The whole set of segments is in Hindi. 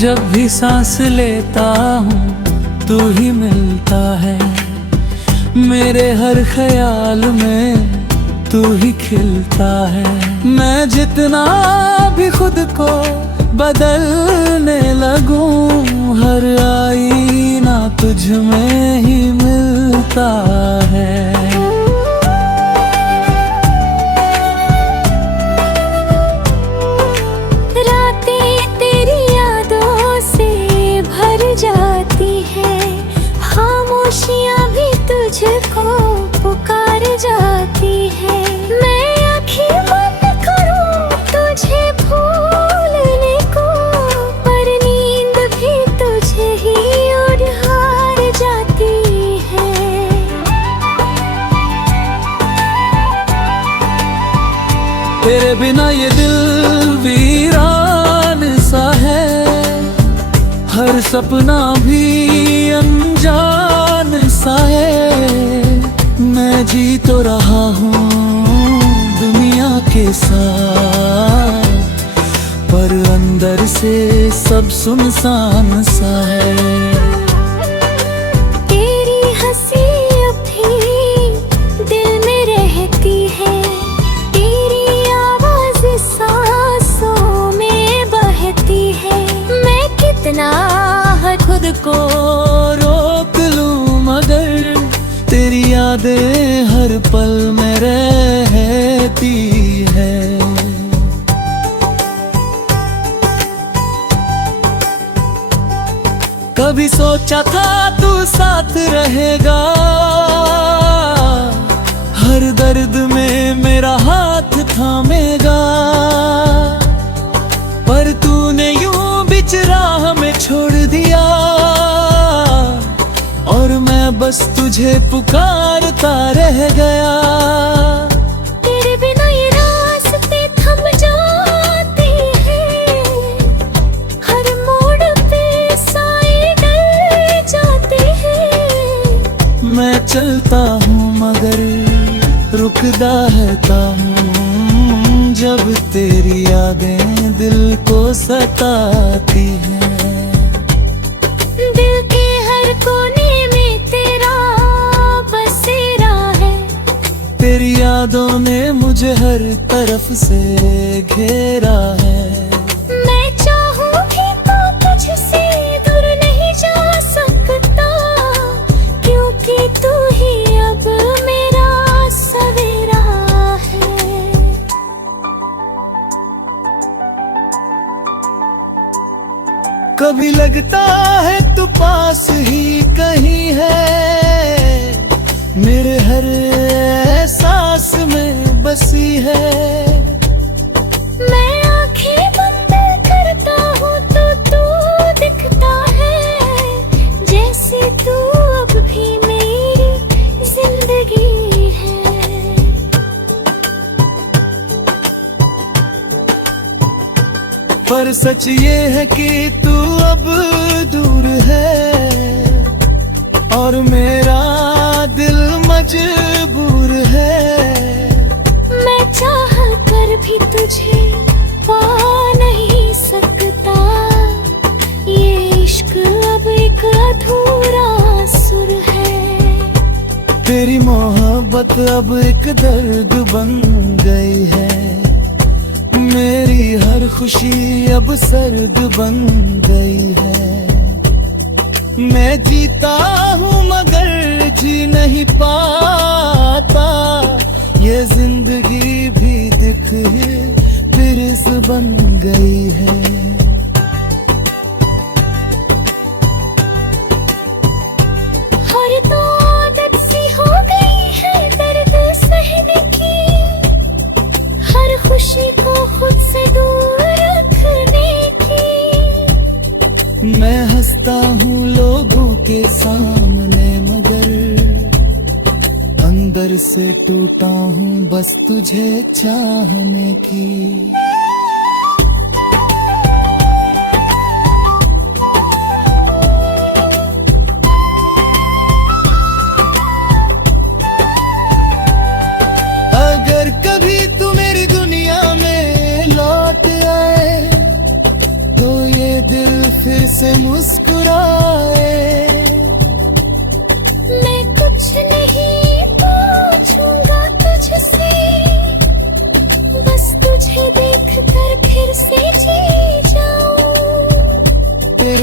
जब भी सांस लेता हूँ तू ही मिलता है, मेरे हर ख्याल में तू ही खिलता है। मैं जितना भी खुद को बदलने लगूं, हर आईना तुझ में ही मिलता है। तुझको पुकार जाती है। मैं आँखें बंद करूं तुझे भूलने को, पर नींद भी तुझे ही ओर हार जाती है। तेरे बिना ये दिल वीरान सा है, हर सपना भी अनजान सा है। मैं जी तो रहा हूँ दुनिया के साथ, पर अंदर से सब सुनसान सा है। तेरी हंसी अब भी दिल में रहती है, तेरी आवाज सांसों में बहती है। मैं कितना खुद को रोक लूं, मगर तेरी यादें हर पल में रहती है। कभी सोचा था तू साथ रहेगा, हर दर्द में मेरा हाथ थामेगा, पर तूने यूं बीच राह में छोड़ दिया, और मैं बस तुझे पुकारता रह गया। तेरे बिना ये रास्ते थम जाते हैं, हर मोड़ पे साए डल जाते हैं। मैं चलता हूँ मगर रुकता रहता हूँ, जब तेरी यादें दिल को सताती हैं। दिल के हर कोने तेरी यादों ने मुझे हर तरफ से घेरा है। मैं चाहूंगी तो तुझसे दूर नहीं जा सकता, क्योंकि तू ही अब मेरा सवेरा है। कभी लगता है तू पास ही कहीं है, मेरे हर एहसास में बसी है। मैं आँखें बंद करता हूँ तो तू दिखता है, जैसे तू अब भी मेरी जिंदगी है। पर सच ये है कि तू अब दूर है, और मेरा दिल मजबूर है। मैं चाह कर भी तुझे पा नहीं सकता, ये इश्क अब एक अधूरा सुर है। तेरी मोहब्बत अब एक दर्द बन गई है, मेरी हर खुशी अब सर्द बन गई है। मैं जीता हूँ मगर जी नहीं पाता, ये जिंदगी भी दिख फिरिस बन गई है। हर तो आदत सी हो गई है दर्द सहने की, हर खुशी को खुद से दूर रखने की। मैं हंसता हूँ लोगों के सामने, मगर अंदर से टूटा हूँ बस तुझे चाहने की। अगर कभी तू मेरी दुनिया में लौट आए, तो ये दिल फिर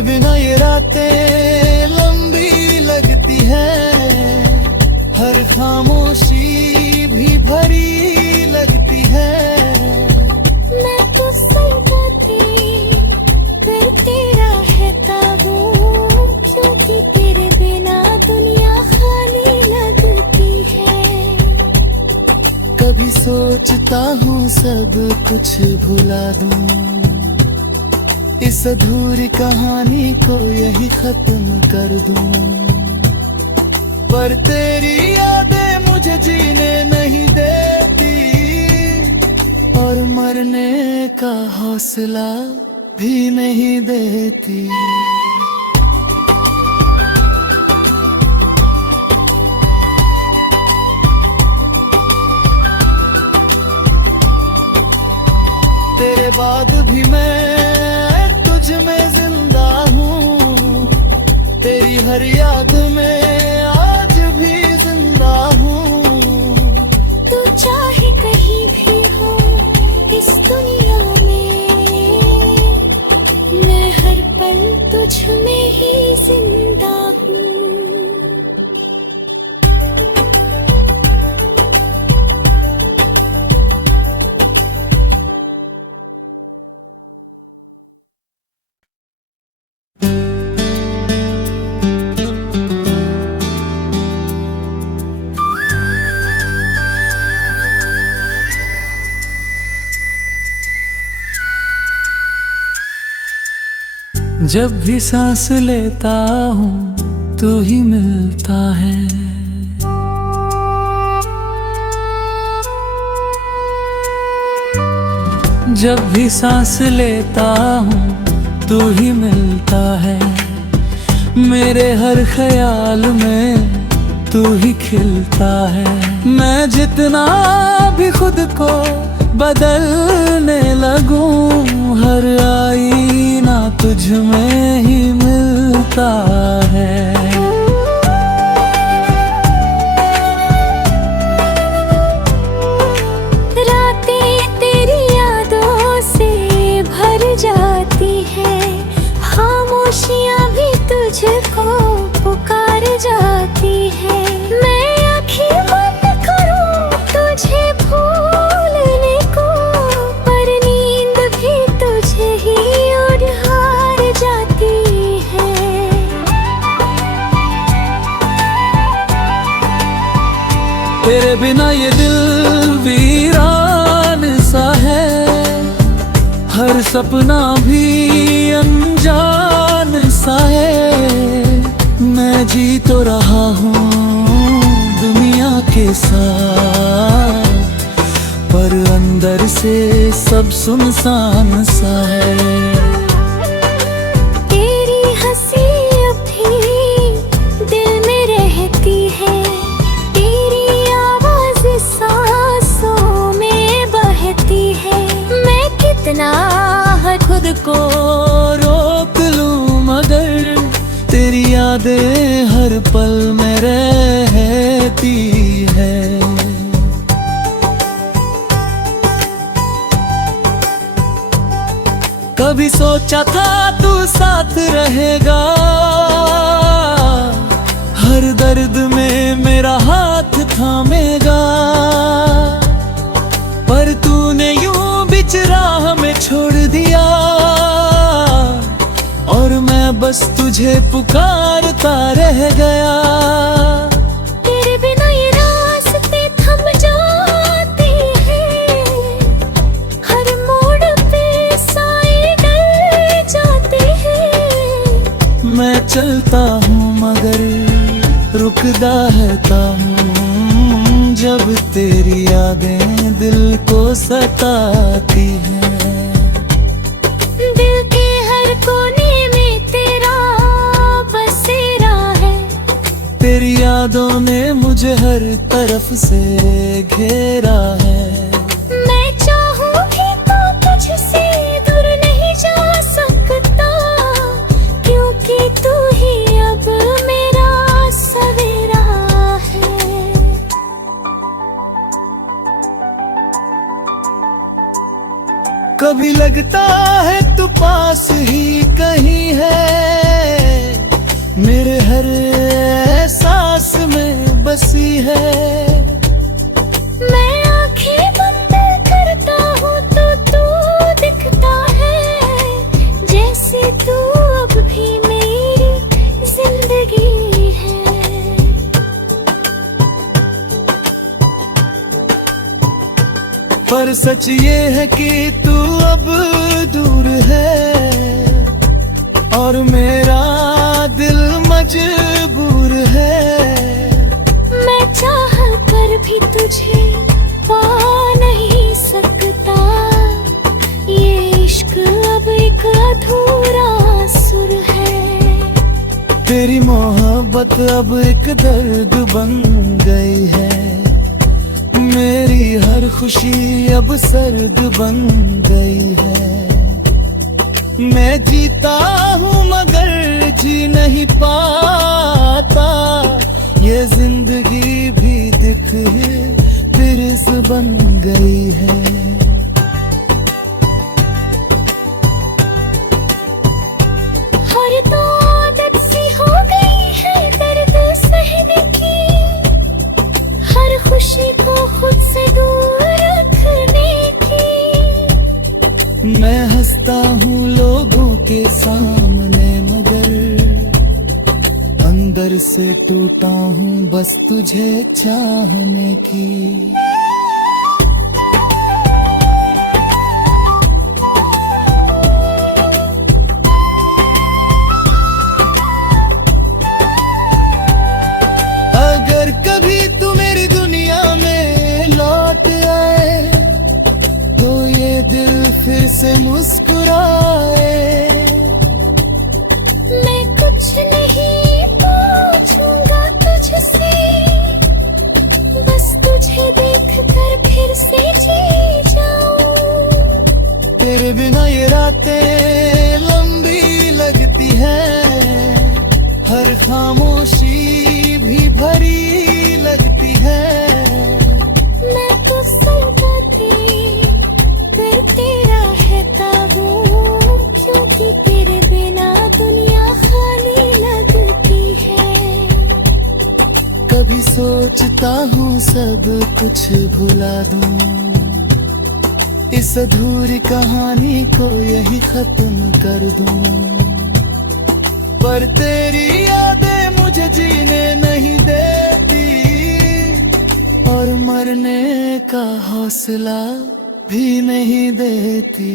तेरे बिना ये रातें लंबी लगती है, हर खामोशी भी भरी लगती है। मैं तुझसे बातें करती रहता हूँ, क्योंकि तेरे बिना दुनिया खाली लगती है। कभी सोचता हूँ सब कुछ भुला दूँ, इस अधूरी कहानी को यही खत्म कर दूँ, पर तेरी यादें मुझे जीने नहीं देती, और मरने का हौसला भी नहीं देती। तेरे बाद भी मैं तुझ में जिंदा हूँ, तेरी हर याद में आज भी जिंदा हूँ। तू चाहे कहीं भी हो इस दुनिया में, मैं हर पल तुझ में ही जिंदा हूँ। जब भी सांस लेता हूँ तू ही मिलता है, जब भी सांस लेता हूँ तू ही मिलता है। मेरे हर ख्याल में तू ही खिलता है। मैं जितना भी खुद को बदलने लगूं, हर आईना तुझ में ही मिलता है। रातें तेरी यादों से भर जाती है, खामोशियाँ भी तुझको पुकार जाती है। मैं आँखें बंद करूं तुझे भूलने को, पर नींद भी तुझे ही ओर हार जाती है। तेरे बिना ये दिल वीरान सा है, हर सपना भी अनजान सा है। मैं जी तो रहा हूँ दुनिया के साथ, पर अंदर से सब सुनसान सा है। तेरी हंसी अब भी दिल में रहती है, तेरी आवाज सांसों में बहती है। मैं कितना खुद को रोक लूं मगर तेरी यादें हर पल में रहती है। कभी सोचा था तू साथ रहेगा, हर दर्द में मेरा हाथ थामेगा, पर तूने यूं बीच राह में छोड़ दिया, और मैं बस तुझे पुकारता रह गया। तेरे बिना ये रास्ते थम जाते हैं, हर मोड़ पे साए डल जाते हैं। मैं चलता हूँ मगर रुकता रहता हूँ, जब तेरी यादें दिल को सताती हैं। दिल के हर कोने में तेरा बसेरा है, तेरी यादों ने मुझे हर तरफ से घेरा है। मैं चाहूंगी तो तुझसे दूर नहीं जा सकता, क्योंकि तू ही अब मेरा सवेरा है। कभी लगता है तू पास ही कहीं है, मेरे हर एहसास में बसी है। मैं आंखें बंद करता हूँ तो तू दिखता है, जैसे तू अब भी मेरी जिंदगी है। पर सच ये है कि तू अब दूर है और मेरा दिल मजबूर है। मैं चाह कर भी तुझे पा नहीं सकता, ये इश्क अब एक अधूरा सुर है। तेरी मोहब्बत अब एक दर्द बन गई है, मेरी हर खुशी अब सर्द बन गई है। मैं जीता हूँ मगर जी नहीं पाता, ये जिंदगी भी दिख तिरस बन गई है। हर तो आदत सी हो गई है दर्द सहने की, हर खुशी को खुद से दूर रखने की। मैं हंसता हूँ लोगों के सामने मगर अंदर से टूटा हूँ बस तुझे चाहने की। अगर कभी तू मेरी दुनिया में लौट आए तो ये दिल फिर से मुस्कुराए। मैं कुछ नहीं पूछूंगा तुझसे, बस तुझे देख कर फिर से जी जाऊं। तेरे बिना ये रातें लंबी लगती है, हर खामोशी भी भरी लगती है। मैं तो तेरा रहता हूँ, क्योंकि तेरे बिना दुनिया खाली लगती है। कभी सोचता हूँ सब कुछ भुला दूं, इस अधूरी कहानी को यही खत्म कर दूं। पर तेरी यादें मुझे जीने नहीं देती और मरने का हौसला भी नहीं देती।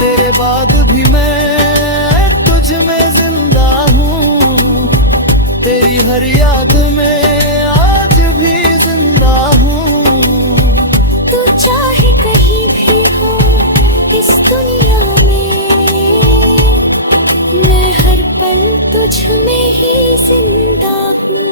तेरे बाद भी मैं तुझ में जिंदा हूँ, तेरी हर याद में आज भी जिंदा हूँ। तू चाहे कहीं भी हो इस दुनिया में, मैं हर पल तुझ में ही जिंदा हूँ।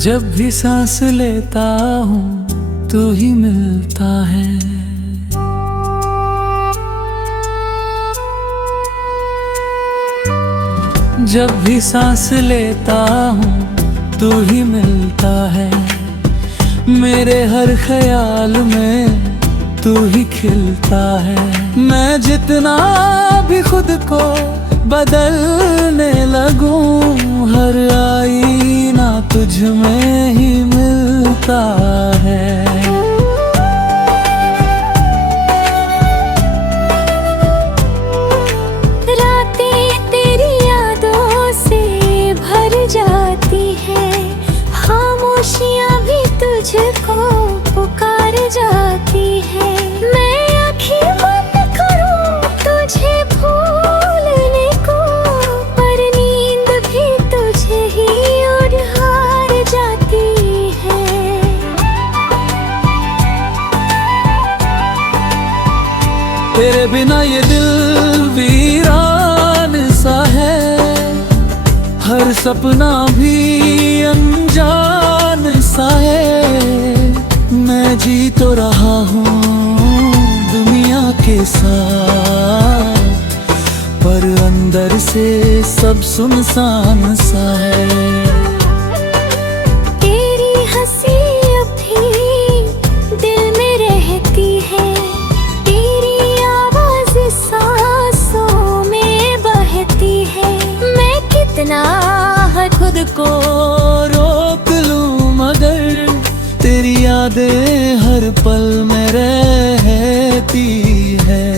जब भी सांस लेता हूँ तू ही मिलता है, जब भी सांस लेता हूँ तू ही मिलता है। मेरे हर ख्याल में तू ही खिलता है। मैं जितना भी खुद को बदलने लगूं, हर आईना तुझ में ही मिलता है। रातें तेरी यादों से भर जाती है, खामोशियाँ भी तुझको पुकार जाती है। मैं आँखें बंद करूँ तुझे भूलने को, पर नींद भी तुझे ही ओढ़ हार जाती है। बिना ये दिल वीरान सा है, हर सपना भी अनजान सा है। मैं जी तो रहा हूँ दुनिया के साथ, पर अंदर से सब सुनसान सा है। तेरी हंसी अब भी दिल में रहती है, तेरी आवाज सांसों में बहती है। मैं कितना खुद को रोक लूं मगर तेरी यादें हर पल में रहती है।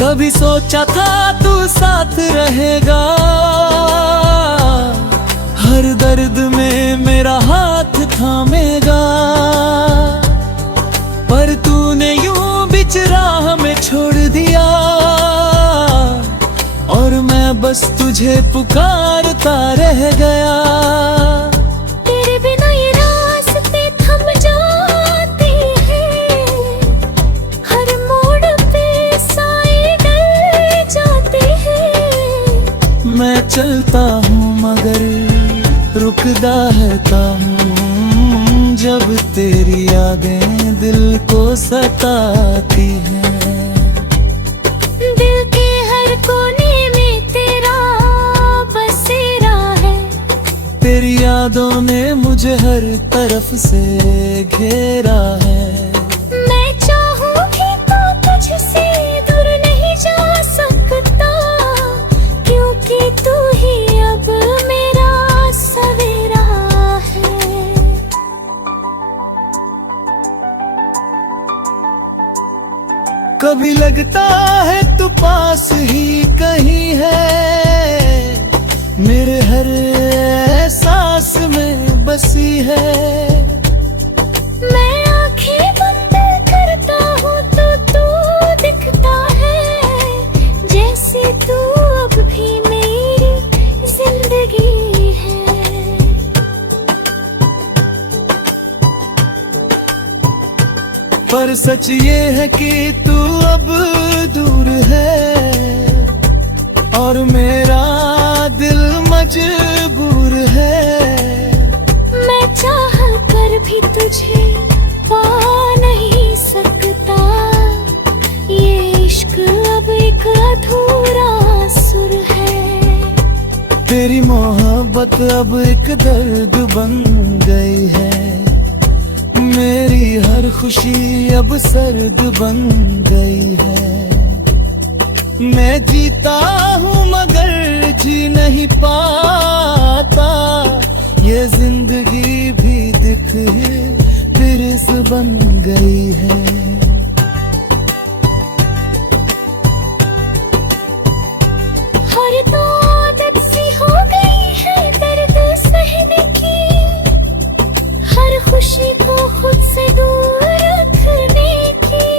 कभी सोचा था तू साथ रहेगा, हर दर्द में मेरा हाथ थामेगा, पर तूने यूं बीच राह में छोड़ दिया और मैं बस तुझे पुकारता रह गया। तेरे बिना ये रास्ते थम जाते हैं, हर मोड़ पे साए डल जाते हैं। मैं चलता हूँ मगर रुकदा रहता हूँ, जब तेरी यादें दिल को सताती हैं। दिल के हर कोने में तेरा बसेरा है, तेरी यादों ने मुझे हर तरफ से घेरा है। मैं चाहूंगी तो तुझसे दूर नहीं जा सकता, क्योंकि तू ही अब मेरा सवेरा है। कभी लगता है तू पास ही कहीं है, मेरे हर एहसास में बसी है। मैं आंखें बंद करता हूँ तो तू दिखता है, जैसे तू अब भी मेरी जिंदगी है। पर सच ये है कि तू अब दूर है और मेरा दिल मजबूर है। मैं चाह कर भी तुझे पा नहीं सकता, ये इश्क अब एक अधूरा सुर है। तेरी मोहब्बत अब एक दर्द बन गई है, मेरी हर खुशी अब सर्द बन गई है। मैं जीता हूँ मगर जी नहीं पाता, ये जिंदगी भी दिख तिरस बन गई है। हर तो आदत सी हो गई है दर्द सहने की, हर खुशी को खुद से दूर रखने की।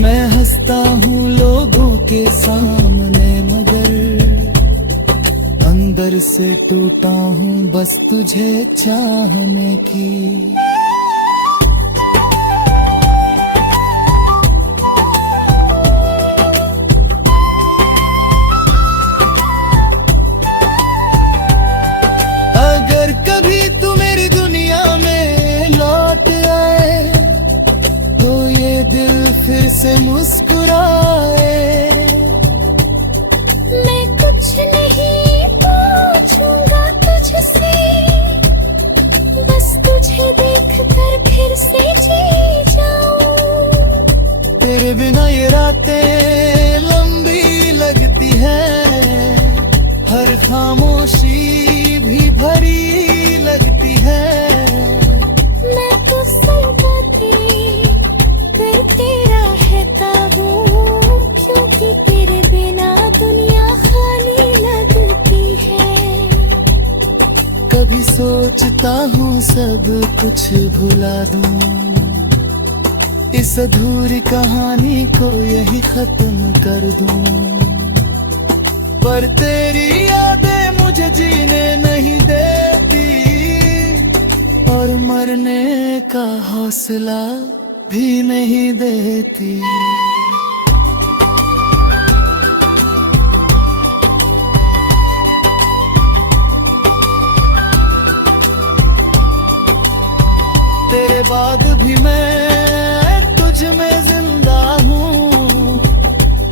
मैं हंसता हूँ लोगों के सामने मगर अंदर से टूटा हूँ बस तुझे चाहने की। अगर कभी तू मेरी दुनिया में लौट आए तो ये दिल फिर से मुस्कुराए। मैं कुछ नहीं पूछूंगा तुझसे, बस तुझे देखकर फिर से जी जाऊं। तेरे बिना ये रातें लंबी लगती है, हर खामोशी भी भरी लगती है। मैं तुझसे बातें करते रहता हूँ, क्योंकि तेरे बिना दुनिया खाली लगती है। कभी सोचता हूँ सब कुछ भुला दूं, इस अधूरी कहानी को यही खत्म कर दूं, पर तेरी यादें मुझे जीने नहीं देती और मरने का हौसला भी नहीं देती। तेरे बाद भी मैं तुझ में जिंदा हूँ,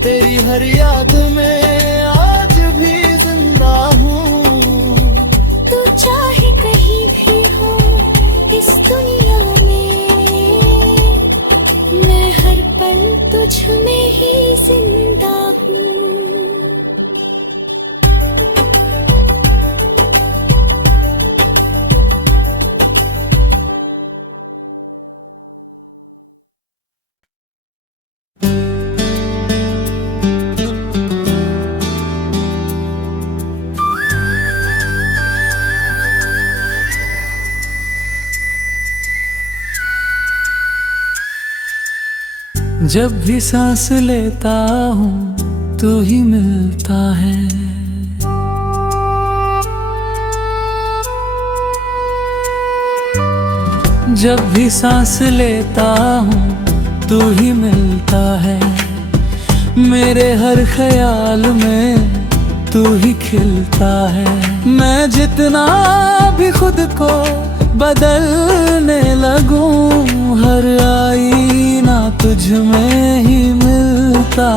तेरी हर याद में आज भी जिंदा हूँ। तू चाहे कहीं भी हो इस दुनिया में, मैं हर पल तुझ में ही जिंदा हूँ। जब भी सांस लेता हूँ तू ही मिलता है, जब भी सांस लेता हूँ तू ही मिलता है। मेरे हर ख्याल में तू ही खिलता है। मैं जितना भी खुद को बदलने लगूं, हर आईना तुझ में ही मिलता